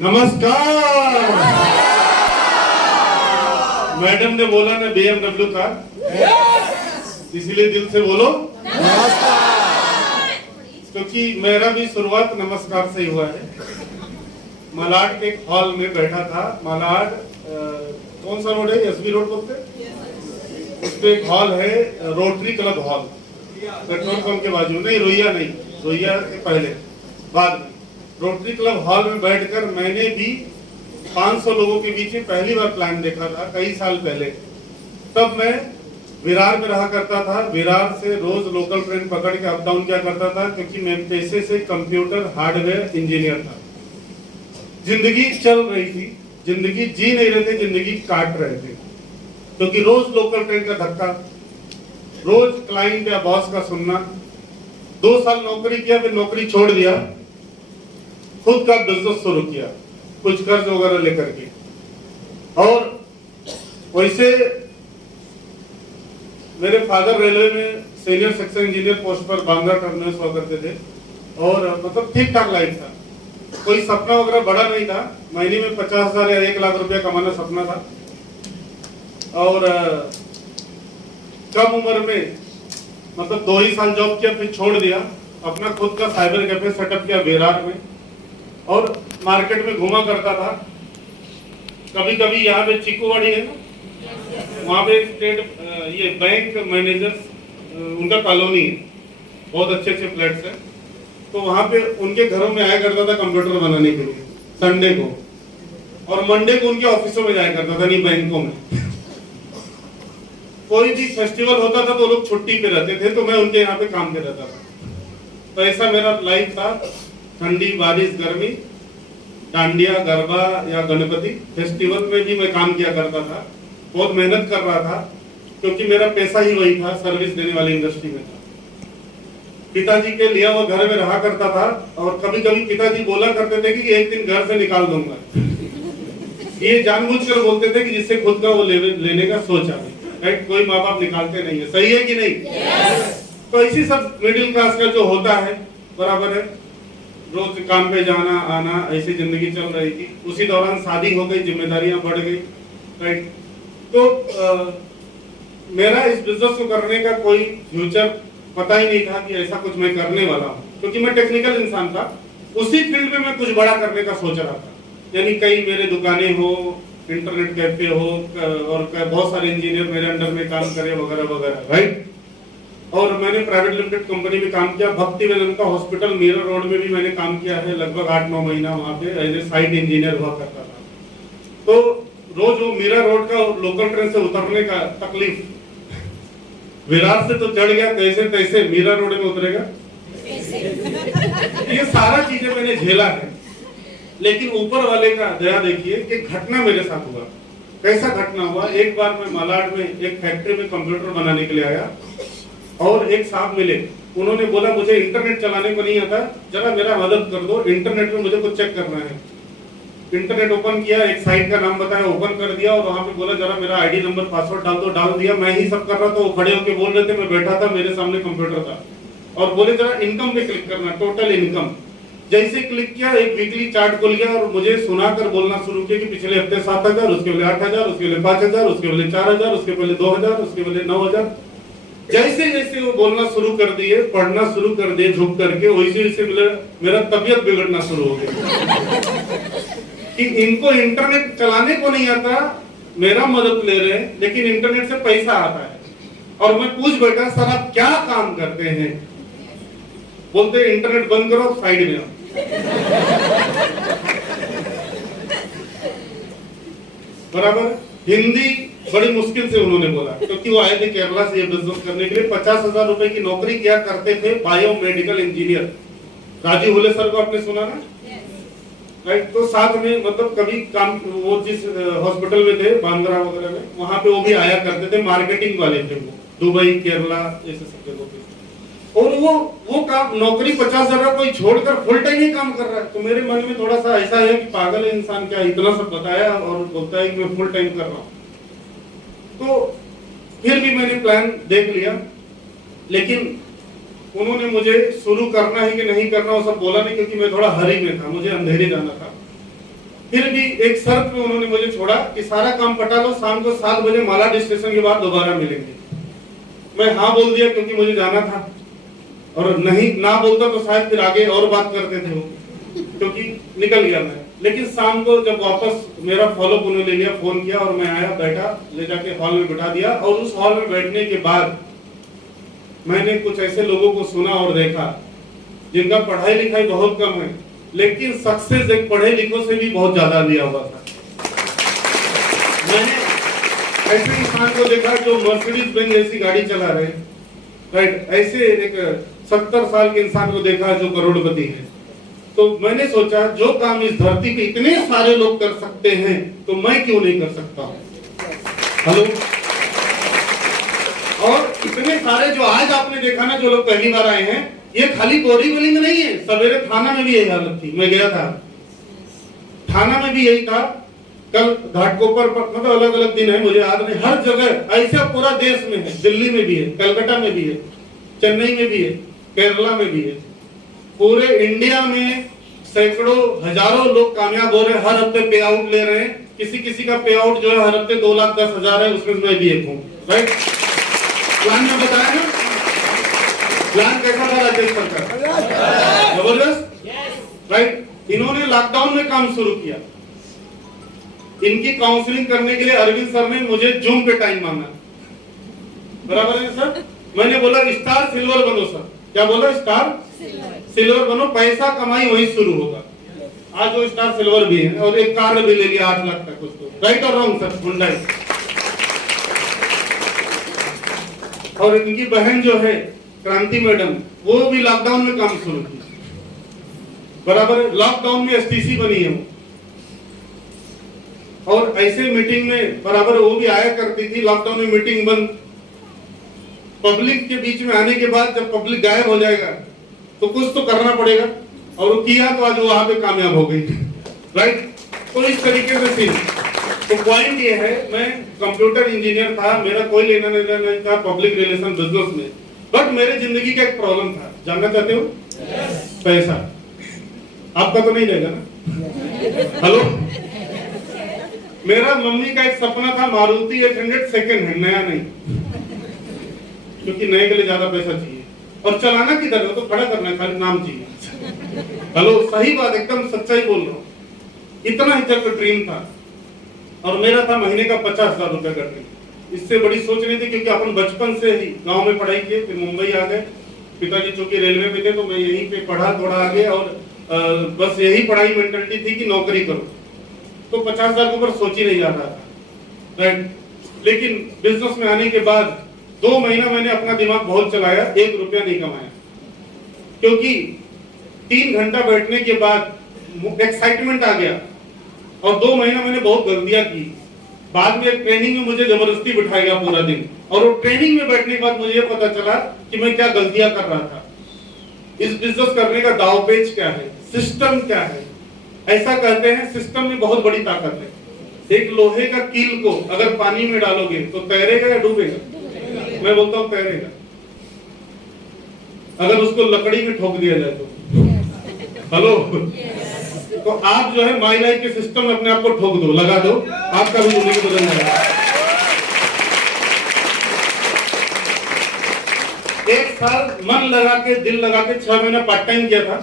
नमस्कार। मैडम ने बोला ना BMW का, इसीलिए दिल से बोलो नमस्कार, क्योंकि मेरा भी शुरुआत नमस्कार से ही हुआ है। मलाड के एक हॉल में बैठा था। मलाड कौन सा रोड है? एसबी रोड बोलते हैं। उस पे एक हॉल है, rotary club hall, petrol pump के बाजू। नहीं, रोहिया नहीं, रोहिया के पहले, बाद में रोटरी क्लब हॉल में बैठकर मैंने भी 500 लोगों के बीच में पहली बार प्लान देखा था, कई साल पहले। तब मैं विरार में रहा करता था। विरार से रोज लोकल ट्रेन पकड़ के अप डाउन किया करता था, क्योंकि मैं पेशे से कंप्यूटर हार्डवेयर इंजीनियर था। जिंदगी चल रही थी, जिंदगी जी नहीं रहे थे, जिंदगी काट रहे थे, क्योंकि रोज लोकल ट्रेन का धक्का, रोज क्लाइंट या बॉस का सुनना। 2 साल नौकरी किया, फिर नौकरी छोड़ दिया, खुद का बिजनेस शुरू किया, कुछ कर्ज वगैरह लेकर के। और वैसे मेरे फादर रेलवे में सीनियर सेक्शन इंजीनियर पोस्ट पर बांद्रा टर्मिनस हुआ करते थे, और मतलब ठीक ठाक लाइफ था। कोई सपना वगैरह बड़ा नहीं था। महीने में 50,000 या 1 लाख रुपया कमाना सपना था। और कम उम्र में मतलब 2 ही साल जॉब किया, फिर छोड़ दिया। अपना खुद का साइबर कैफे सेटअप किया विरार में, और मार्केट में घूमा करता था। कभी कभी यहाँ पे चिकूवाड़ी है ना, वहाँ पे स्टेट ये बैंक मैनेजर्स उनका कॉलोनी है, बहुत अच्छे अच्छे फ्लैट्स हैं। तो वहाँ पे उनके घरों में आया करता था कंप्यूटर बनाने के लिए संडे को, और मंडे को उनके ऑफिसों में जाया करता था, नहीं बैंकों में। कोई भी फेस्टिवल होता था तो लोग छुट्टी पे रहते थे, तो मैं उनके यहाँ पे काम पे रहता था। तो ऐसा मेरा लाइफ था। ठंडी, बारिश, गर्मी, डांडिया, गरबा या गणपति फेस्टिवल में भी मैं काम किया करता था। बहुत मेहनत कर रहा था, क्योंकि मेरा पैसा ही वही था, सर्विस देने वाली इंडस्ट्री में था। पिताजी के लिया वो घर में रहा करता था, और कभी कभी पिताजी बोला करते थे कि एक दिन घर से निकाल दूंगा। ये जानबूझकर बोलते थे कि जिससे खुद का वो लेने का सोच आ गई। कोई माँ बाप निकालते नहीं है, सही है कि नहीं? तो इसी सब मिडिल क्लास का जो होता है, बराबर है, रोज काम पे जाना आना, ऐसी जिंदगी चल रही थी। उसी दौरान शादी हो गई, जिम्मेदारियां बढ़ गई, राइट। तो मेरा इस बिजनेस को करने का कोई फ्यूचर पता ही नहीं था कि ऐसा कुछ मैं करने वाला हूँ, क्योंकि मैं टेक्निकल इंसान था। उसी फील्ड में मैं कुछ बड़ा करने का सोच रहा था, यानी कई मेरे दुकानें हो, इंटरनेट कैफे हो, और बहुत सारे इंजीनियर मेरे अंडर में काम करे वगैरह वगैरह, राइट। और मैंने प्राइवेट लिमिटेड कंपनी में काम किया। भक्ति वेदांता हॉस्पिटल मीरा रोड में भी मैंने काम किया है, लगभग 8-9 महीना वहाँ पे एज ए साइट इंजीनियर हुआ करता था। तो रोज वो मीरा रोड का लोकल ट्रेन से उतरने का तकलीफ, विरार से तो चढ़ गया कैसे तैसे, मीरा रोड में उतरेगा ये सारा चीजें मैंने झेला है। लेकिन ऊपर वाले का दया देखिए कि घटना मेरे साथ हुआ। कैसा घटना हुआ? एक बार मैं मलाड में एक फैक्ट्री में कंप्यूटर बनाने के लिए आया, और एक साहब मिले। उन्होंने बोला मुझे इंटरनेट चलाने को नहीं आता, जरा मेरा मदद कर दो, इंटरनेट में मुझे कुछ चेक करना है। इंटरनेट ओपन किया, एक साइट का नाम बताया, ओपन कर दिया, और वहां पे बोला जरा मेरा आईडी नंबर पासवर्ड डाल दो। डाल दिया। मैं ही सब कर रहा था, वो खड़े होकर बोल रहे थे, मैं बैठा था, मेरे सामने कंप्यूटर था, और बोले जरा इनकम पे क्लिक करना, टोटल इनकम। जैसे क्लिक किया, एक वीकली चार्ट खुल गया, और मुझे सुनाकर बोलना शुरू किया कि पिछले हफ्ते 7,000, उसके पहले 8,000, उसके पहले 5,000, उसके पहले 4,000, उसके पहले 2,000, उसके पहले 9,000। जैसे जैसे वो बोलना शुरू कर दिए, पढ़ना शुरू कर दिए झुक करके, वैसे वैसे मेरा तबीयत बिगड़ना शुरू हो गई कि इनको इंटरनेट चलाने को नहीं आता, मेरा मदद ले रहे हैं, लेकिन इंटरनेट से पैसा आता है। और मैं पूछ बैठा, सर आप क्या काम करते हैं? बोलते इंटरनेट बंद करो, साइड में आओ। बराबर। हिंदी बड़ी मुश्किल से उन्होंने बोला, क्योंकि वो आए थे केरला से ये बिजनेस करने के लिए। 50,000 रुपए की नौकरी किया करते थे बायोमेडिकल इंजीनियर। राजीव हुले सर को आपने सुना ना, राइट। तो साथ में मतलब कभी काम, वो जिस हॉस्पिटल में थे बांद्रा वगैरह में, वहां पे वो भी आया करते थे, मार्केटिंग वाले थे वो, दुबई, केरला, ऐसे सब जगहों पे। और वो काम, नौकरी 50,000 कोई छोड़कर फुल टाइम ही काम कर रहा है। तो मेरे मन में थोड़ा सा ऐसा है कि पागल है इंसान, क्या इतना सब बताया और बोलता है कि मैं फुल टाइम कर रहा हूँ। तो फिर भी मैंने प्लान देख लिया, लेकिन उन्होंने मुझे शुरू करना है कि नहीं करना वो सब बोला नहीं, क्योंकि मैं थोड़ा हरी में था, मुझे अंधेरे जाना था। फिर भी एक शर्त पे उन्होंने मुझे छोड़ा कि सारा काम पटा लो, शाम को 7 बजे मालाड स्टेशन के बाद दोबारा मिलेंगे। मैं हाँ बोल दिया क्योंकि मुझे जाना था, और नहीं ना बोलता तो शायद फिर आगे और बात करते थे वो, क्योंकि निकल गया मैं। लेकिन शाम को जब वापस मेरा फॉलोअप उन्होंने ले लिया, फोन किया और मैं आया, बैठा, ले जाके हॉल में बिठा दिया। और उस हॉल में बैठने के बाद मैंने कुछ ऐसे लोगों को सुना और देखा जिनका पढ़ाई लिखाई बहुत कम है, लेकिन सक्सेस एक पढ़े लिखों से भी बहुत ज्यादा लिया हुआ था। मैंने ऐसे इंसान को देखा जो मर्सिडीज बेंज जैसी गाड़ी चला रहे, राइट, ऐसे एक 70 साल के इंसान को देखा जो करोड़पति है। तो मैंने सोचा जो काम इस धरती पे इतने सारे लोग कर सकते हैं तो मैं क्यों नहीं कर सकता हूं। हेलो, और इतने सारे जो आज आपने देखा ना, जो लोग पहली बार आए हैं, ये खाली बोरीवली में नहीं है, सवेरे थाना में भी यही हालत थी। मैं गया था, थाना में भी यही था, कल घाटकोपर पर, मतलब अलग अलग दिन है, मुझे याद नहीं, हर जगह ऐसा पूरा देश में है, दिल्ली में भी है, कलकत्ता में भी है, चेन्नई में भी है, केरला में भी है, पूरे इंडिया में सैकड़ों हजारों लोग कामयाब हो रहे हैं, हर हफ्ते पे आउट ले रहे हैं। किसी का पे आउट जो है हर हफ्ते 2,10,000 है, उसमें मैं भी एक हूँ, राइट। प्लान में बताया ना, प्लान कैसा था राजेश सरकार, जबरदस्त, राइट। इन्होंने लॉकडाउन में काम शुरू किया। इनकी काउंसलिंग करने के लिए अरविंद सर ने मुझे जूम पे टाइम मांगा, बराबर है सर। मैंने बोला स्टार सिल्वर बनो सर। क्या बोला? स्टार सिल्वर बनो, पैसा कमाई वहीं शुरू होगा। आज वो स्टार सिल्वर भी है और एक कार भी ले लिया 8 लाख तक उसको, राइट और रॉन्ग सर, हुंडई। और इनकी बहन जो है क्रांति मैडम, वो भी लॉकडाउन में काम शुरू की, बराबर है। लॉकडाउन में एसटीसी बनी है वो, और ऐसे मीटिंग में बराबर वो भी आया करती थी। लॉकडाउन में मीटिंग बंद, पब्लिक के बीच में आने के बाद जब पब्लिक गायब हो जाएगा तो कुछ तो करना पड़ेगा, और वो किया तो आज वो वहां पे कामयाब हो गई, राइट। तो इस तरीके से थी। तो पॉइंट ये है, मैं कंप्यूटर इंजीनियर था, मेरा कोई लेना देना नहीं था पब्लिक रिलेशन बिजनेस में, बट मेरे जिंदगी का एक प्रॉब्लम था। जानना चाहते हो? पैसा। आपका तो नहीं रहेगा ना? हेलो, मेरा मम्मी का एक सपना था मारुति 800 सेकंड हैंड, नया नहीं, क्योंकि नए के लिए ज्यादा पैसा चाहिए, और चलाना किधर है, तो खड़ा करना है, खाली नाम चाहिए। हेलो, सही बात, एकदम सच्चाई बोल रहा हूँ। इतना ही तक ड्रीम था, और मेरा था महीने का 50,000 रुपए का ड्रीम। इससे बड़ी सोच नहीं थी, क्योंकि अपन बचपन से ही गांव में पढ़ाई किए, फिर मुंबई आ गए। पिताजी चूंकि रेलवे में थे तो मैं यहीं पे पढ़ा थोड़ा आगे, और बस यही पढ़ाई मेंटालिटी थी कि नौकरी करो। तो 50,000 के ऊपर सोच ही नहीं जा रहा था, राइट। लेकिन बिजनेस में आने के बाद 2 महीना मैंने अपना दिमाग बहुत चलाया, 1 रुपया नहीं कमाया, क्योंकि 3 घंटा बैठने के बाद एक्साइटमेंट आ गया, और 2 महीना मैंने बहुत गलतियां की। बाद में एक ट्रेनिंग में मुझे जबरदस्ती बिठाएगा पूरा दिन, और वो ट्रेनिंग में बैठने के बाद मुझे ये पता चला कि मैं क्या गलतियां कर रहा था। इस बिजनेस करने का दावपेच क्या है, सिस्टम क्या है। ऐसा कहते हैं सिस्टम में बहुत बड़ी ताकत है। एक लोहे का कील को अगर पानी में डालोगे तो तैरेगा या डूबेगा? मैं बोलता हूं तैरेगा। अगर उसको लकड़ी में ठोक दिया जाए तो, हेलो, तो आप जो है माई लाइफ के सिस्टम में अपने आप को ठोक दो, लगा दो, आपका भी जिंदगी बदल जाएगा। 1 साल मन लगा के, दिल लगा के 6 महीना पार्ट टाइम किया था,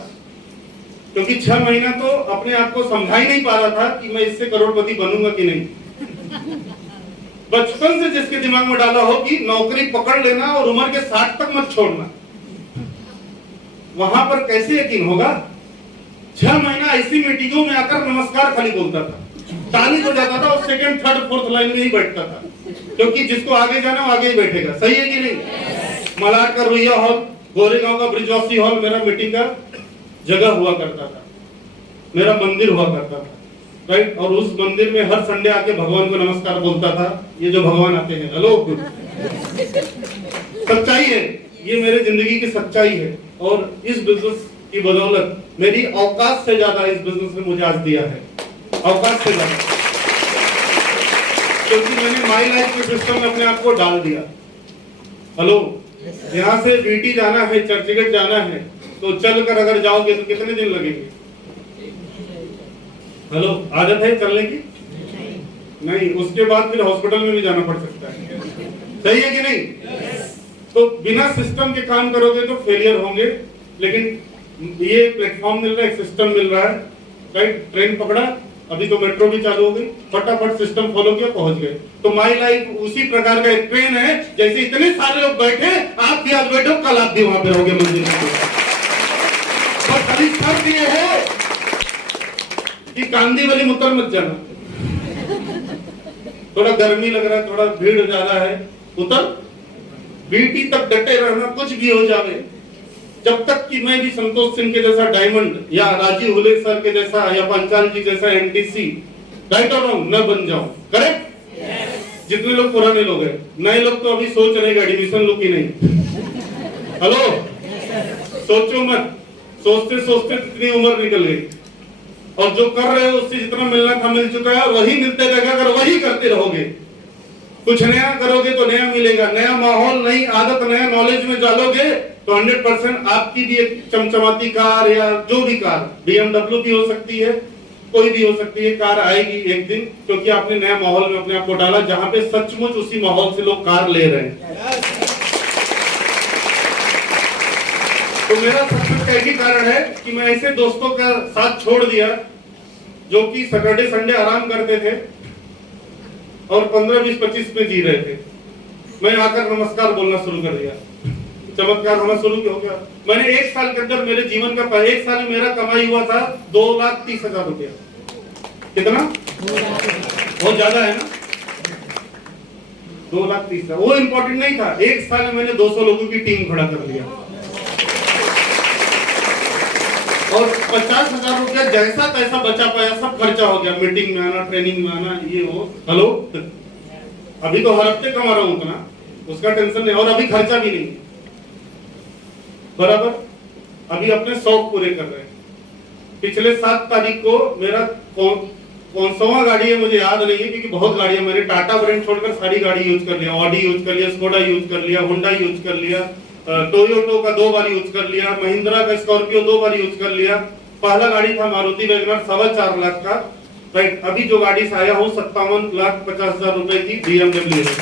क्योंकि 6 महीना तो अपने आप को समझा ही नहीं पा रहा था कि मैं इससे करोड़पति बनूंगा कि नहीं। बचपन से जिसके दिमाग में डाला हो कि नौकरी पकड़ लेना और उम्र के 60 तक मत छोड़ना, वहां पर कैसे यकीन होगा। 6 महीना ऐसी मीटिंगों में आकर नमस्कार खाली बोलता था, ताली हो जाता था, और सेकंड थर्ड फोर्थ लाइन में ही बैठता था, क्योंकि जिसको आगे जाना वो आगे ही बैठेगा। सही है कि नहीं? मलाड का रुइया हॉल, गोरेगांव का ब्रिजवासी हॉल मेरा मीटिंग का जगह हुआ करता था, मेरा मंदिर हुआ करता था, राइट। और उस मंदिर में हर संडे आके भगवान को नमस्कार बोलता था। ये जो भगवान आते हैं, हेलो, सच्चाई है, ये मेरे जिंदगी की सच्चाई है। और इस बिजनेस की बदौलत मेरी औकात से ज्यादा इस बिजनेस ने मुझे आज दिया है, औकात से ज्यादा, क्योंकि मैंने माई लाइफ के सिस्टम में अपने आप को डाल दिया। हेलो, यहाँ से बीटी जाना है, चर्चगेट जाना है, तो चलकर अगर जाओगे तो कितने दिन लगेंगे? हेलो, आदत है चलने की? नहीं, उसके बाद फिर हॉस्पिटल में भी जाना पड़ सकता है। सही है कि नहीं? तो बिना सिस्टम के काम करोगे तो फेलियर होंगे। लेकिन ये प्लेटफॉर्म मिल रहा है, एक सिस्टम मिल रहा है, राइट? ट्रेन पकड़ा, अभी तो मेट्रो भी चालू हो गई, फटाफट सिस्टम फॉलो किया, पहुंच गए। तो माई लाइफ उसी प्रकार का एक ट्रेन है, जैसे इतने सारे लोग बैठे, आप भी आज बैठो, कल आप भी वहां पे रहोगे मंजिल पे। और खाली शर्त ये है कि कांदी वाली मुतर मत जाना। थोड़ा गर्मी लग रहा है, थोड़ा भीड़ ज्यादा है, उतर बीटी तक डटे रहना, कुछ भी हो जावे। जब तक कि मैं भी संतोष सिंह के जैसा डायमंड या राजीव हुले सर के जैसा या पंचाल जी जैसा एनटीसी, राइट और रॉन्ग, न बन जाऊं। करेक्ट? जितने लोग पुराने लोग हैं, नए लोग तो अभी सोच रहे हैं एडमिशन लो कि नहीं। हेलो, सोचो मत, सोचते सोचते कितनी उम्र निकल गई। और जो कर रहे हो उससे जितना मिलना था मिल चुका है, और वही मिलते रहेगा अगर वही करते रहोगे। कुछ नया करोगे तो नया मिलेगा, नया माहौल, नई आदत, नया नॉलेज में डालोगे तो 100% आपकी भी एक चमचमाती कार या जो भी कार, BMW भी हो सकती है, कोई भी हो सकती है, कार आएगी एक दिन, क्योंकि आपने नया माहौल में अपने आप को डाला, जहां पे सचमुच उसी माहौल से लोग कार ले रहे हैं। तो मेरा सक्सेस का एक ही कारण है कि मैं ऐसे दोस्तों का साथ छोड़ दिया जो कि सैटरडे संडे आराम करते थे और 15, 20, 25 में जी रहे थे। मैं आकर नमस्कार बोलना शुरू कर दिया, चमत्कार होना शुरू हो गया। मैंने 1 साल के अंदर मेरे जीवन का 1 साल में मेरा कमाई हुआ था 2,30,000 रुपया। कितना? बहुत ज्यादा है ना? 2,30,000। वो इम्पोर्टेंट नहीं था, 1 साल में मैंने 200 लोगों की टीम खड़ा कर दिया और 50,000 रुपया जैसा तैसा बचा पाया, सब खर्चा हो गया, मीटिंग में आना, ट्रेनिंग में आना, ये वो। हेलो, अभी तो हर हफ्ते कमा रहा हूं उतना, उसका टेंशन नहीं, और अभी खर्चा भी नहीं बराबर। अभी अपने शौक पूरे कर रहे हैं। पिछले 7 तारीख को मेरा कौन सा गाड़ी है मुझे याद नहीं है, क्योंकि बहुत गाड़ियां, मैंने टाटा ब्रांड छोड़कर सारी गाड़ी यूज कर लिया, ऑडी यूज कर लिया, स्कोडा यूज कर लिया, होंडा यूज कर लिया, टोयोटो का 2 बार यूज कर लिया, महिंद्रा का स्कॉर्पियो 2 बार यूज कर लिया। पहला गाड़ी था मारुति वैगनर 4.25 लाख का, राइट? अभी जो गाड़ी से आया हूँ 57,50,000 रुपए की BMW है।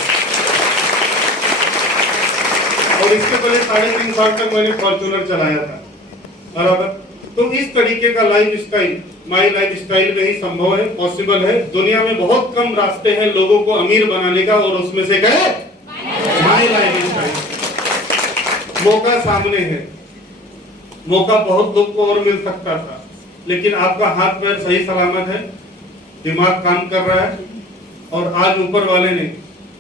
और इसके पहले 3.5 साल तक मैंने फॉर्च्यूनर चलाया था, बराबर। तो इस तरीके का life style, my life style में ही संभव है, पॉसिबल है। दुनिया में बहुत कम रास्ते हैं लोगों को अमीर बनाने का, और उसमें से कहे माई लाइफ स्टाइल। मौका सामने है, मौका बहुत लोग को और मिल सकता था, लेकिन आपका हाथ पैर सही सलामत है, दिमाग काम कर रहा है, और आज ऊपर वाले ने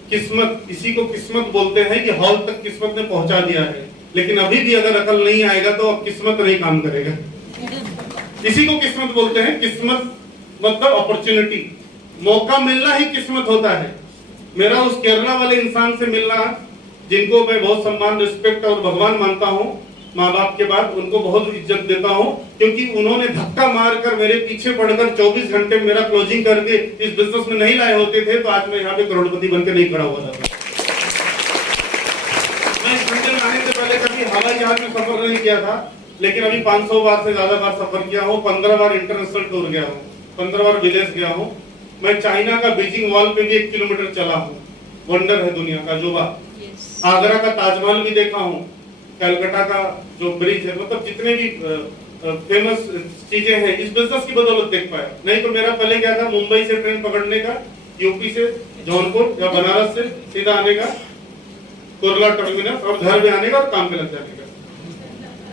किस्मत, इसी को किस्मत बोलते हैं कि हॉल तक किस्मत ने पहुंचा दिया है। लेकिन अभी भी अगर अकल नहीं आएगा तो अब किस्मत नहीं काम करेगा। इसी को किस्मत बोलते हैं। किस्मत मतलब अपॉर्चुनिटी, मौका मिलना ही किस्मत होता है। मेरा उस केरला वाले इंसान से मिलना, जिनको मैं बहुत सम्मान, रिस्पेक्ट और भगवान मानता हूँ, माँ बाप के बाद उनको बहुत इज्जत देता हूँ, क्योंकि उन्होंने धक्का मारकर मेरे पीछे पड़कर 24 घंटे मेरा क्लोजिंग करके इस बिजनेस में नहीं लाए होते थे तो आज मैं यहाँ पे करोड़पति बनकर नहीं खड़ा हुआ था। मैं इस घंटे में आने से पहले कभी हवाई जहाज में सफर नहीं किया था, लेकिन अभी 500 बार से ज्यादा बार सफर किया हूँ। 15 बार इंटरनेशनल टूर गया हूँ, 15 बार विदेश गया हूँ। मैं चाइना का बीजिंग वॉल पे भी 1 किलोमीटर चला हूँ, वंडर है दुनिया का जोबा। आगरा का ताजमहल भी देखा हूँ, कलकत्ता का जो ब्रिज है, मतलब जितने भी फेमस चीजें हैं इस बिजनेस की बदौलत देख पाया। नहीं तो मेरा पहले क्या था, मुंबई से ट्रेन पकड़ने का, यूपी से जौनपुर या बनारस से सीधा आने का कुर्ला टर्मिनस, और घर में आने का और काम पे लग जाने का।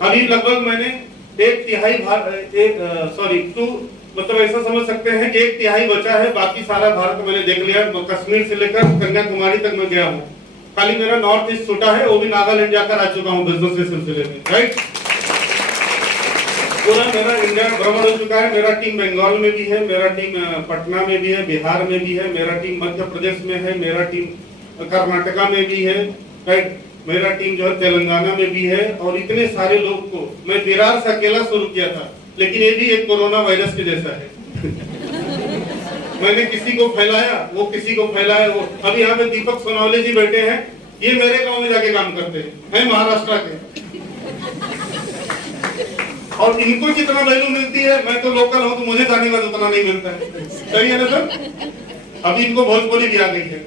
अभी लगभग मैंने 2 मतलब ऐसा समझ सकते हैं कि 1/3 बचा है, बाकी सारा भारत मैंने देख लिया। कश्मीर से लेकर कन्याकुमारी तक मैं गया हूँ। खाली मेरा नॉर्थ ईस्ट छूटा है, वो भी नागालैंड जाकर आ चुका हूँ बिजनेस के सिलसिले में, राइट। पूरा मेरा इंडिया भ्रमण हो चुका है। मेरा टीम बंगाल में भी है, मेरा टीम पटना में भी है, बिहार में भी है, मेरा टीम मध्य प्रदेश में है, मेरा टीम कर्नाटका में भी है, राइट। मेरा टीम जो है तेलंगाना में भी है। और इतने सारे लोग को मैं बिरार से अकेला शुरू किया था, लेकिन ये भी एक कोरोना वायरस के जैसा है। मैंने किसी को फैलाया, वो किसी को फैलाया। वो अभी यहाँ पे दीपक सोनावले जी बैठे हैं, ये मेरे गांव में जाके काम करते हैं, मैं महाराष्ट्र के। और इनको जितना वैल्यू मिलती है, मैं तो लोकल हूं तो मुझे जाने का उतना नहीं मिलता है। सही है ना सर? अभी इनको भोजपुरी भी आ गई है,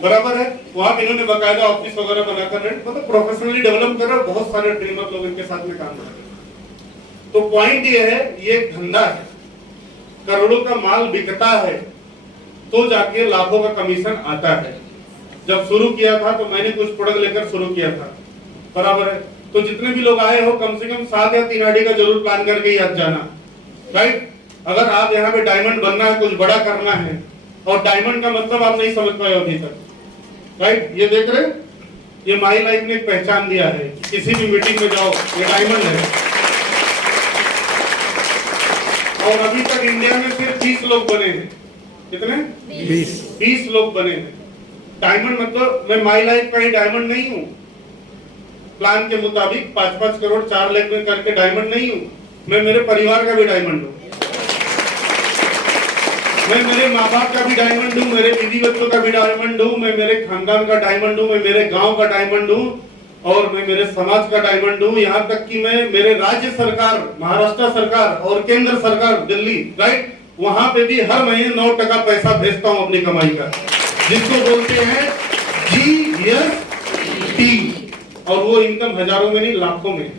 बराबर है। वहां पे इन्होंने बकायदा ऑफिस वगैरह बनाकर मतलब प्रोफेशनली डेवलप कर रहे, बहुत सारे ट्रेनर लोग इनके साथ में काम कर रहे हैं। तो पॉइंट ये है, ये धंधा है, करोड़ों का माल बिकता है तो जाके लाखों का कमीशन आता है। जब शुरू किया था तो मैंने कुछ प्रोडक्ट लेकर शुरू किया था, बराबर है। तो जितने भी लोग आए हो, कम से कम 7 या 3 आईडी का जरूर प्लान करके ही आज जाना, राइट। अगर आप यहाँ पे डायमंड बनना है, कुछ बड़ा करना है, और डायमंड का मतलब आप नहीं समझ पाए अभी तक, राइट। ये देख रहे, ये माई लाइफ ने एक पहचान दिया है, किसी भी मीटिंग में जाओ ये डायमंड है। और अभी तक इंडिया में सिर्फ 20 लोग बने हैं। कितने? 20 लोग बने हैं। डायमंड मतलब मैं माई लाइफ का ही डायमंड नहीं हूँ, प्लान के मुताबिक 5-5 करोड़ 4 लाख में करके डायमंड नहीं हूँ, मैं मेरे परिवार का भी डायमंड हूँ, मैं मेरे माँ बाप का भी डायमंड हूँ, मेरे बीवी बच्चों का भी डायमंड हूँ, मैं मेरे खानदान का डायमंड हूँ, मैं मेरे गांव का डायमंड हूँ, और मैं मेरे समाज का डायमंड हूँ। यहाँ तक कि मैं मेरे राज्य सरकार, महाराष्ट्र सरकार और केंद्र सरकार दिल्ली, राइट, वहां पे भी हर महीने 9% पैसा भेजता हूँ अपनी कमाई का, जिसको बोलते हैं GST। और वो इनकम हजारों में नहीं, लाखों में,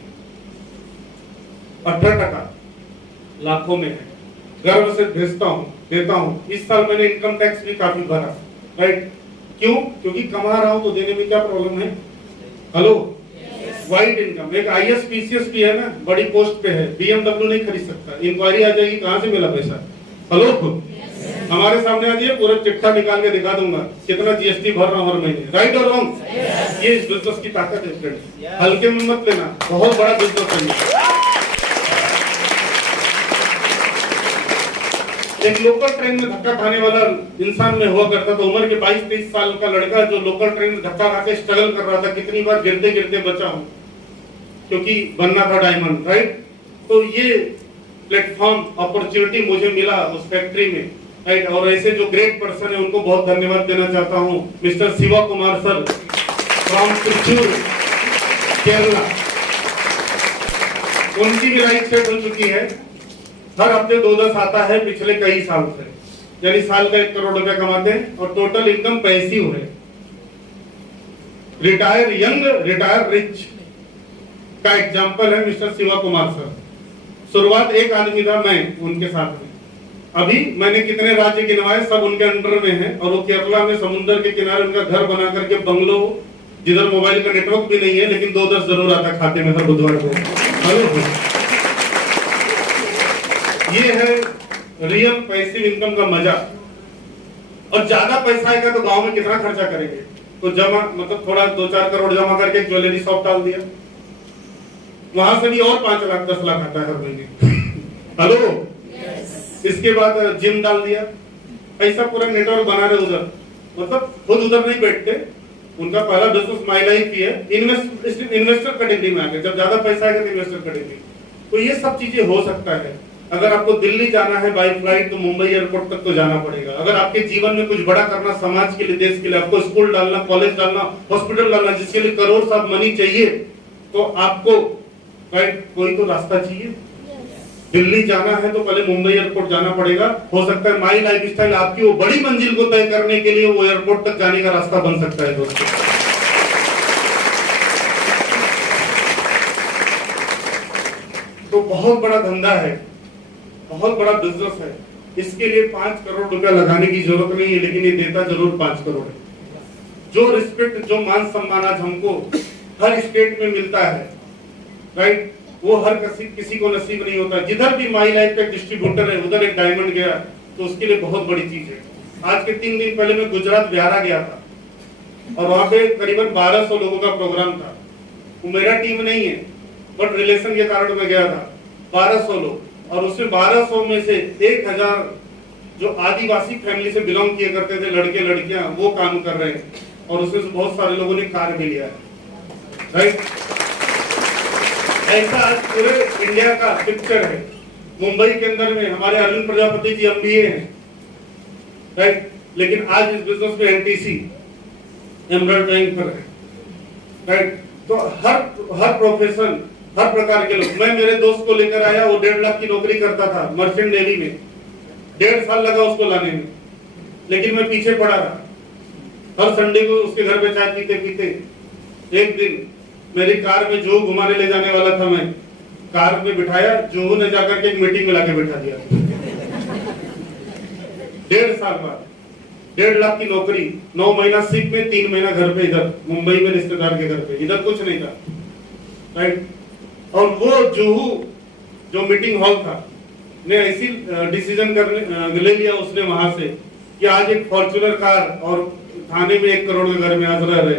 18% लाखों में है। गर्व से भेजता हूँ, देता हूँ। इस साल मैंने इनकम टैक्स भी काफी भरा, राइट। क्यों? क्योंकि कमा रहा हूँ तो देने में क्या प्रॉब्लम है? Hello, white income. एक IAS PCS भी है ना, बड़ी पोस्ट पे है, BMW नहीं खरीद सकता। इंक्वायरी आ जाएगी, कहाँ से मिला पैसा? हेलो, हमारे सामने आ जाइए, पूरा चिट्ठा निकाल के दिखा दूंगा कितना GST भर रहा हूँ हर महीने, राइट और रॉन्ग। ये इस बिजनेस की ताकत है फ्रेंड्स, हल्के में मत लेना, बहुत बड़ा बिजनेस है। एक लोकल ट्रेन में धक्का खाने वाला इंसान में हुआ करता था, उम्र के 22-23 साल का लड़का जो लोकल ट्रेन में धक्का खाते स्ट्रगल कर रहा था, कितनी बार गिरते गिरते बचा हूं, क्योंकि बनना था डायमंड, राइट। तो ये प्लेटफॉर्म अपॉर्चुनिटी मुझे मिला उस फैक्ट्री में, राइट। और ऐसे जो ग्रेट पर्सन है उनको बहुत धन्यवाद देना चाहता हूं, mister Shiva Kumar sir from Trichur, Kerala. उनकी भी लाइफ सेट हो चुकी है, हर हफ्ते 2-10 आता है पिछले कई साल से, यानी साल का 1 करोड़ रुपया कमाते हैं, और टोटल इनकम पैसिव है। रिटायर यंग, रिटायर रिच का एग्जांपल है मिस्टर शिवा कुमार सर। शुरुआत एक आदमी था, मैं उनके साथ में। अभी मैंने कितने राज्य गिनवाए, सब उनके अंडर में है, और वो केरला में समुद्र के किनारे उनका घर बना करके, बंगलो, जिधर मोबाइल का नेटवर्क भी नहीं है, लेकिन 2-10 जरूर आता खाते में हर बुधवार को। ये है रियल पैसिव इनकम का मजा। और ज्यादा पैसा आएगा तो गांव में कितना खर्चा करेंगे, तो जमा मतलब थोड़ा 2-4 करोड़ जमा करके ज्वेलरी शॉप डाल दिया, वहां से भी और 5 लाख 10 लाख आता है हर महीने। हेलो, इसके बाद जिम डाल दिया, ऐसा पूरा नेटवर्क बना रहे उधर, मतलब खुद उधर नहीं बैठते, उनका पहला बिजनेस माई लाइफ ही है। इन्वेस्टर कैटेगरी में आ गए, जब ज्यादा पैसा आएगा तो इन्वेस्टर कैटेगरी। तो ये सब चीजें हो सकता है। अगर आपको दिल्ली जाना है बाई फ्लाइट तो मुंबई एयरपोर्ट तक तो जाना पड़ेगा। अगर आपके जीवन में कुछ बड़ा करना, समाज के लिए, देश के लिए, आपको स्कूल डालना, कॉलेज डालना, हॉस्पिटल डालना, जिसके लिए करोड़ साहब मनी चाहिए, तो आपको राइट कोई तो रास्ता चाहिए। दिल्ली जाना है तो पहले मुंबई एयरपोर्ट जाना पड़ेगा। हो सकता है माई लाइफ स्टाइल आपकी वो बड़ी मंजिल को तय करने के लिए वो एयरपोर्ट तक जाने का रास्ता बन सकता है दोस्तों। तो बहुत बड़ा धंधा है, बहुत बड़ा बिजनेस है। इसके लिए 5 करोड़ रुपया लगाने की जरूरत नहीं है, लेकिन ये देता जरूर 5 करोड़ है। जो रिस्पेक्ट, जो मान सम्मान आज हमको हर स्टेट में मिलता है, राइट, वो हर किसी को नसीब नहीं होता। जिधर भी माई लाइफ का डिस्ट्रीब्यूटर है, उधर एक डायमंड गया तो उसके लिए बहुत बड़ी चीज है। आज के 3 दिन पहले मैं गुजरात बिहारा गया था, और वहां पे करीबन 1200 लोगों का प्रोग्राम था। वो मेरा टीम नहीं है, बट रिलेशन के कारण मैं गया था। 1200 लोग, और उसमें 1200 में से 1000 जो आदिवासी फैमिली से बिलोंग किए करते थे, लड़के लड़कियां, वो काम कर रहे हैं, और उसमें से बहुत सारे लोगों ने कार भी लिया है, राइट। ऐसा आज पूरे इंडिया का पिक्चर है। मुंबई के अंदर में हमारे अरविंद प्रजापति जी MBA हैं, राइट, लेकिन आज इस बिजनेस में NTC एमरल्ड रैंक पर है, राइट। तो हर प्रोफेशन हर प्रकार के लोग। मैं मेरे दोस्त को लेकर आया, वो 1.5 लाख की नौकरी करता था मर्चेंट नेवी में, 1.5 साल लगा उसको लाने में, लेकिन मैं पीछे पड़ा रहा। हर संडे को उसके घर पे चाय पीते पीते एक दिन मेरी कार में जो घुमाने ले जाने वाला था, मैं कार में बिठाया, जो ने जाकर के एक मीटिंग में लाके बिठा दिया। 1.5 साल बाद 1.5 लाख की नौकरी, 9 महीना सिख में, 3 महीना घर पे, इधर मुंबई में रिश्तेदार के घर पे, इधर कुछ नहीं था, राइट। और वो जुहू जो मीटिंग हॉल था ने ऐसी डिसीजन करने ले लिया उसने वहां से कि आज एक फॉर्च्यूनर कार और थाने में 1 करोड़ के घर में आज रह रहे,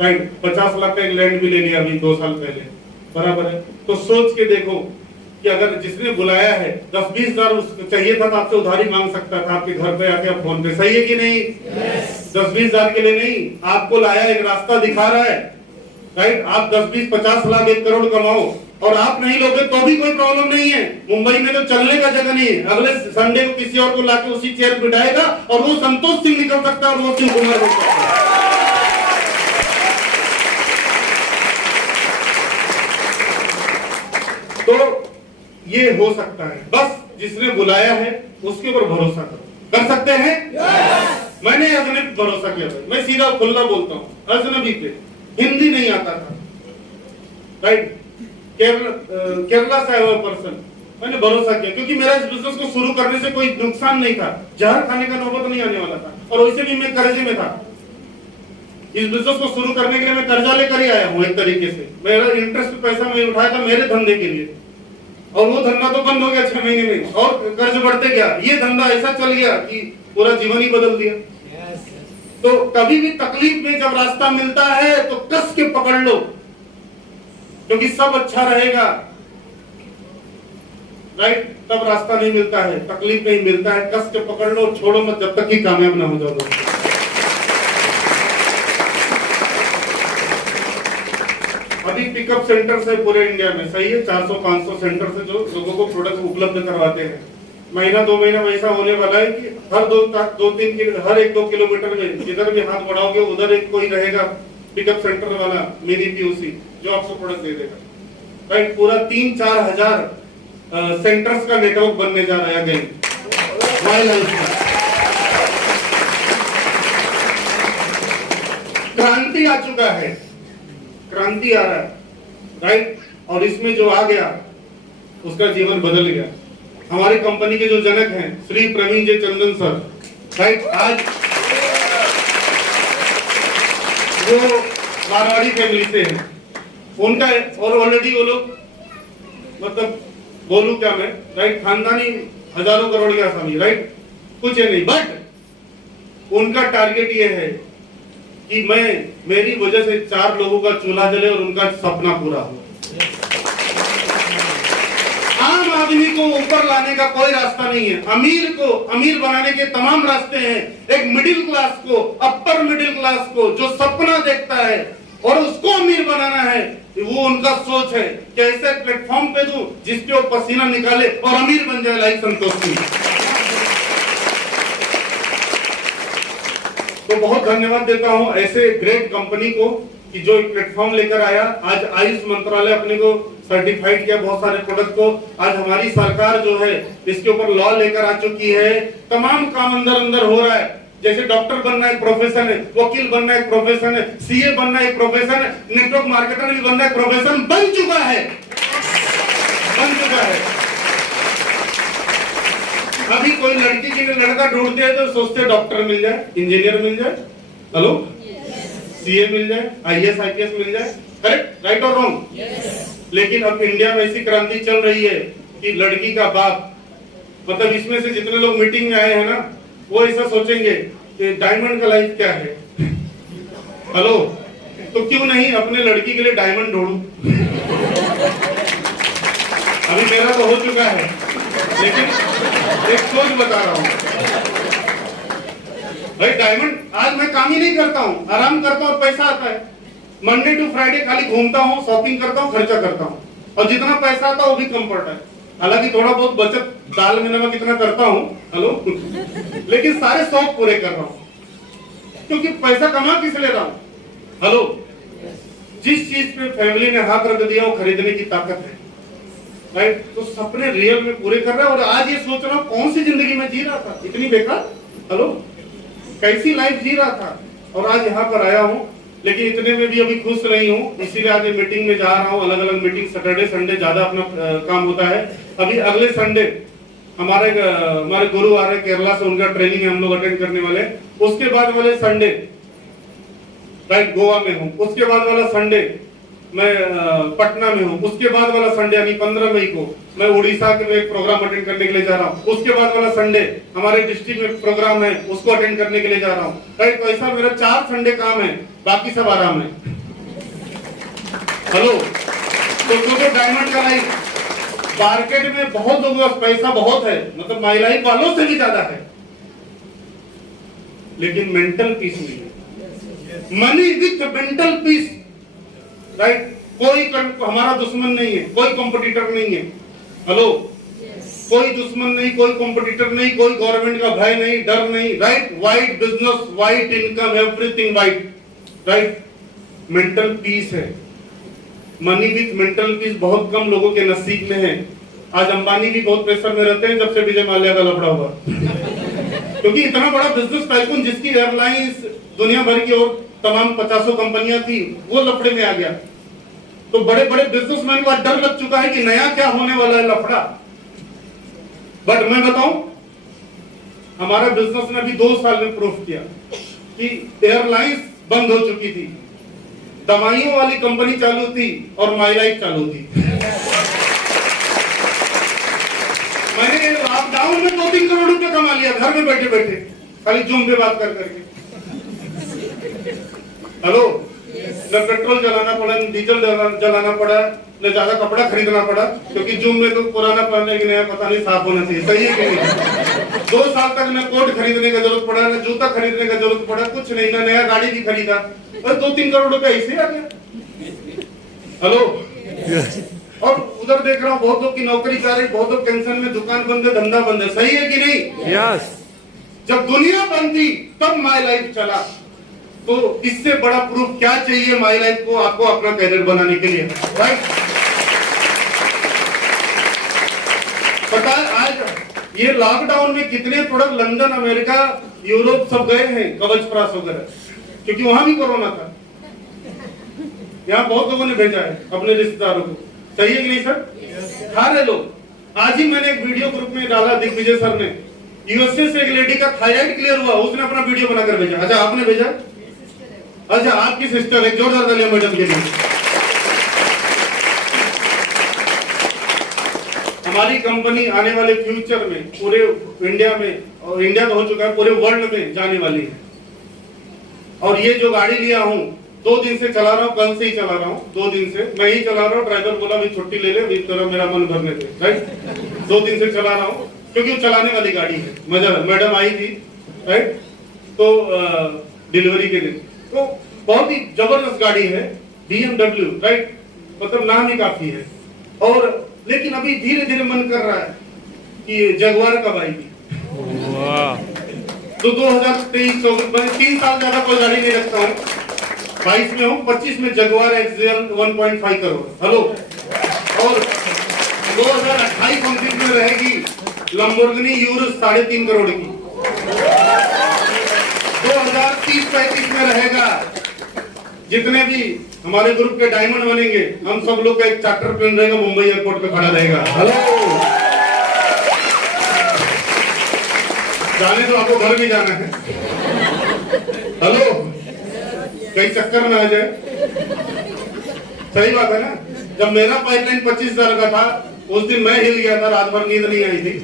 राइट। 50 लाख का एक लैंड भी ले लिया अभी 2 साल पहले, बराबर है। तो सोच के देखो कि अगर जिसने बुलाया है 10-20 हजार उसको चाहिए था तो आपसे उधारी मांग सकता था आपके घर पे आके, आप फोन पे, सही है कि नहीं? 10-20 हजार के लिए नहीं, आपको लाया, एक रास्ता दिखा रहा है, राइट। आप 10-20-50 लाख 1 करोड़ कमाओ और आप नहीं लोगे तो भी कोई प्रॉब्लम नहीं है। मुंबई में तो चलने का जगह नहीं है, अगले संडे को किसी और को लाके उसी चेयर बिठाएगा और वो संतोष सिंह निकल सकता है और वो शिव कुमार हो सकता है। तो ये हो सकता है, बस जिसने बुलाया है उसके ऊपर भरोसा करो। कर सकते हैं? yes! मैंने अजनबी पे भरोसा किया भाई, मैं सीधा खुला बोलता हूँ, अजनबी पे, हिंदी नहीं आता था, राइट। केरला से आया हुआ पर्सन, मैंने भरोसा किया क्योंकि मेरा इस बिजनेस को शुरू करने से कोई नुकसान नहीं था, जहर खाने का नौबत नहीं आने वाला था, और वैसे भी मैं कर्जे में था। इस बिजनेस को शुरू करने के लिए मैं कर्जा लेकर ही आया हूँ, एक तरीके से मेरा इंटरेस्ट पैसा मैं उठाया था मेरे धंधे के लिए, और वो धंधा तो बंद हो गया 6 महीने में और कर्ज बढ़ते गया। ये धंधा ऐसा चल गया कि पूरा जीवन ही बदल दिया। तो कभी भी तकलीफ में जब रास्ता मिलता है तो कस के पकड़ लो, क्योंकि सब अच्छा रहेगा, राइट। तब रास्ता नहीं मिलता है, तकलीफ नहीं मिलता है, कस के पकड़ लो, छोड़ो मत जब तक कि कामयाब ना हो जाओ। अभी पिकअप सेंटर से पूरे इंडिया में, सही है, 400-500 सेंटर से जो लोगों को प्रोडक्ट उपलब्ध करवाते हैं। महीना 2 महीना वैसा होने वाला है कि हर 2-3 हर 1-2 किलोमीटर में जिधर भी हाथ बढ़ाओगे उधर एक कोई रहेगा पिकअप सेंटर वाला, मेरी पीयूसी, जो आपको प्रोडक्ट दे देगा, राइट। पूरा 3-4 हजार सेंटर्स का नेटवर्क बनने जा रहा है अगेन माई लाइफ में। क्रांति आ चुका है, क्रांति आ रहा है, राइट। और इसमें जो आ गया उसका जीवन बदल गया। हमारी कंपनी के जो जनक हैं श्री प्रवीण जे चंदन सर, राइट, आज वो मारवाड़ी फैमिली से हैं, उनका और ऑलरेडी वो लोग, मतलब बोलूं क्या मैं, राइट, खानदानी हजारों करोड़ की आसामी, राइट, कुछ है नहीं, बट उनका टारगेट ये है कि मेरी वजह से 4 लोगों का चूल्हा जले और उनका सपना पूरा हो। आम आदमी को ऊपर लाने का कोई रास्ता नहीं है, अमीर को अमीर बनाने के तमाम रास्ते हैं। एक मिडिल क्लास को, अपर मिडिल क्लास को जो सपना देखता है और उसको अमीर बनाना है, वो उनका सोच है कि ऐसे प्लेटफॉर्म पे दूं जिसपे वो पसीना निकाले और अमीर बन जाए, लाइक संतोष सिंह। तो बहुत धन्यवाद देता हूं ऐसे ग्रेट कंपनी को कि जो एक प्लेटफॉर्म लेकर आया। आज आयुष मंत्रालय अपने को सर्टिफाइड किया बहुत सारे प्रोडक्ट को। आज हमारी सरकार जो है इसके ऊपर लॉ लेकर आ चुकी है। तमाम काम अंदर हो रहा है। जैसे डॉक्टर बनना एक प्रोफेशन है, वकील बनना एक प्रोफेशन है, सीए बनना एक प्रोफेशन है, नेटवर्क मार्केटर भी बनना एक प्रोफेशन बन चुका है। अभी कोई लड़की के लिए लड़का ढूंढते हैं तो सोचते हैं डॉक्टर मिल जाए, इंजीनियर मिल जाए, हेलो, सीए मिल जाए, आईएएस आईपीएस मिल जाए, करेक्ट, राइट और रॉन्ग। लेकिन अब इंडिया में ऐसी क्रांति चल रही है कि लड़की का बाप, मतलब इसमें से जितने लोग मीटिंग में आए हैं ना, वो ऐसा सोचेंगे कि डायमंड का लाइफ क्या है, हेलो, तो क्यों नहीं अपने लड़की के लिए डायमंड ढूंढूं। अभी मेरा तो हो चुका है, लेकिन एक सोच बता रहा हूं भाई। डायमंड, आज मैं काम ही नहीं करता हूं, आराम करता हूं और पैसा आता है। मंडे टू फ्राइडे खाली घूमता हूं, शॉपिंग करता हूं, खर्चा करता हूं, और जितना पैसा आता है वो भी कम पड़ता है। हालांकि थोड़ा बहुत बचत दाल में नमक इतना करता हूं, हेलो, लेकिन सारे शौक पूरे कर रहा हूं, क्योंकि पैसा कमा किस ले रहा हूं, हेलो। जिस चीज पे फैमिली ने हाथ रख दिया वो खरीदने की ताकत है, राइट। तो सपने रियल में पूरे कर रहा है। और आज ये सोच रहा हूँ कौन सी जिंदगी में जी रहा था, इतनी बेकार, हेलो, कैसी लाइफ जी रहा था, और आज यहाँ पर आया हूँ। लेकिन इतने में भी अभी खुश नहीं हूँ, इसीलिए आज मीटिंग में जा रहा हूँ। अलग अलग मीटिंग, सैटरडे संडे ज्यादा अपना काम होता है। अभी अगले संडे हमारे गुरु आ रहे हैं केरला से, उनका ट्रेनिंग है, हम लोग अटेंड करने वाले। उसके बाद वाले संडे राइट गोवा में हूँ, उसके बाद वाला संडे मैं पटना में हूँ, उसके बाद वाला संडे यानी 15 मई को मैं उड़ीसा के में एक प्रोग्राम अटेंड करने के लिए जा रहा हूँ। उसके बाद वाला संडे हमारे डिस्ट्रिक्ट में प्रोग्राम है, उसको अटेंड करने के लिए जा रहा हूँ, राइट। तो ऐसा मेरा 4 संडे काम है, बाकी सब आराम है, हेलो। तो डायमंड का लाइफ मार्केट में बहुत लोगों का पैसा बहुत है, मतलब माई लाइफ वालों से भी ज्यादा है, लेकिन मेंटल पीस नहीं है। Money with mental peace, right. कोई हमारा दुश्मन नहीं है, कोई कंपटीटर नहीं है, हेलो। कोई दुश्मन नहीं, कोई कंपटीटर नहीं, कोई गवर्नमेंट का भय नहीं, डर नहीं, right. White business, white income, everything white, right. Mental peace है। मनी विथ मेंटल पीस बहुत कम लोगों के नसीब में है। आज अंबानी भी बहुत प्रेशर में रहते हैं जब से विजय माल्या का लफड़ा हुआ क्योंकि इतना बड़ा बिजनेस टाइकून जिसकी एयरलाइंस दुनिया भर की और तमाम 50 कंपनियां थी, वो लफड़े में आ गया। तो बड़े बड़े बिजनेसमैन को डर लग चुका है कि नया क्या होने वाला है लफड़ा। बट मैं बताऊं, हमारा बिजनेस ने अभी 2 साल में प्रूफ किया कि एयरलाइंस बंद हो चुकी थी, दवाइयों वाली कंपनी चालू थी और माई लाइफ चालू थी। मैंने लॉकडाउन में 2-3 करोड़ रुपए कमा लिया घर में बैठे बैठे, खाली जूम पे बात कर करके, हेलो। न पेट्रोल जलाना पड़ा, न डीजल जलाना पड़ा, न ज्यादा कपड़ा खरीदना पड़ा, क्योंकि जूम में तो पुराना पहनने की नया पता नहीं साफ होना चाहिए, सही है कि नहीं। 2 साल तक न कोट खरीदने का जरूरत पड़ा, न जूता खरीदने का जरूरत पड़ा, कुछ नहीं, न नया गाड़ी भी खरीदा, और 2-3 करोड़ रुपए ऐसे आ गया, हेलो। और उधर देख रहा हूँ बहुत लोग की नौकरी जा रही, बहुत लोग टेंशन में, दुकान बंद है, धंधा बंद है, सही है कि नहीं। यस। जब दुनिया बंद थी तब माई लाइफ चला। तो इससे बड़ा प्रूफ क्या चाहिए माई लाइफ को आपको अपना कैरियर बनाने के लिए, राइट। पता है आज ये लॉकडाउन में कितने प्रोडक्ट लंदन, अमेरिका, यूरोप सब गए हैं, कवच प्रास वगैरह, क्योंकि वहां भी कोरोना था। यहाँ बहुत लोगों ने भेजा है अपने रिश्तेदारों को, सही है कि नहीं सर। खा रहे लोग। आज ही मैंने एक वीडियो ग्रुप में डाला, दिग्विजय सर ने, यूएसए से एक लेडी का थायराइड क्लियर हुआ, उसने अपना वीडियो बनाकर भेजा। अच्छा आपने भेजा, अच्छा आपकी सिस्टर है, जोरदार तालियां मैडम के लिए। हमारी कंपनी आने वाले फ्यूचर में पूरे इंडिया में, और इंडिया तो हो चुका है, पूरे वर्ल्ड में जाने वाली है। और ये जो गाड़ी लिया हूँ 2 दिन से चला रहा हूँ, कल से ही चला रहा हूँ, 2 दिन से मैं ही चला रहा हूँ। ड्राइवर बोला भी छुट्टी ले ले, इस तरह मेरा मन भरने दे, राइट। 2 दिन से चला रहा हूँ क्योंकि वो चलाने वाली गाड़ी है। मजा, मैडम आई थी, राइट, तो डिलीवरी के दिन, तो बहुत ही जबरदस्त गाड़ी है, BMW, राइट, मतलब नाम ही काफी है। और लेकिन अभी धीरे धीरे मन कर रहा है कि जगुआर कब आएगी। तो 2023-24 3 साल ज्यादा कोई गाड़ी नहीं रखता हूँ, 22 में हूँ, 25 में जगुआर XJL 1.5 करोड़, हेलो। और 2028-29 में रहेगी लंबोर्गिनी यूरुस 3.5 करोड़ की। 2030-35 में रहेगा, जितने भी हमारे ग्रुप के डायमंड बनेंगे, हम सब लोग का एक चार्टर प्लेन रहेगा, मुंबई एयरपोर्ट पे खड़ा रहेगा, हेलो। जाने तो आपको घर भी जाना है, हेलो, कहीं चक्कर में आ जाए, सही बात है ना। जब मेरा पाइपलाइन 25,000 का था, उस दिन मैं हिल गया था, रात भर नींद नहीं आई थी।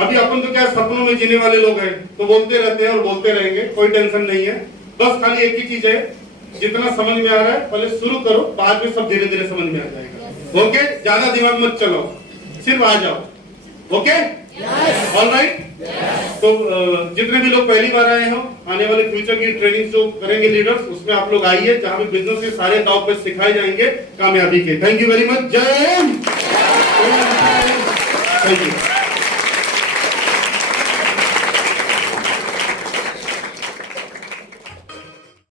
अभी अपन तो क्या सपनों में जीने वाले लोग हैं, तो बोलते रहते हैं और बोलते रहेंगे, कोई टेंशन नहीं है। बस खाली एक ही चीज है, जितना समझ में आ रहा है पहले शुरू करो, बाद में सब धीरे धीरे समझ में आ जाएगा, ओके। ज्यादा दिमाग मत चलाओ, सिर्फ आ जाओ, ओके, ऑल राइट। तो जितने भी लोग पहली बार आए हो, आने वाले फ्यूचर की ट्रेनिंग जो करेंगे लीडर्स, उसमें आप लोग आइए, जहां पे बिजनेस के सारे दाव पे सिखाए जाएंगे कामयाबी के। थैंक यू वेरी मच, जय हिंद, थैंक यू।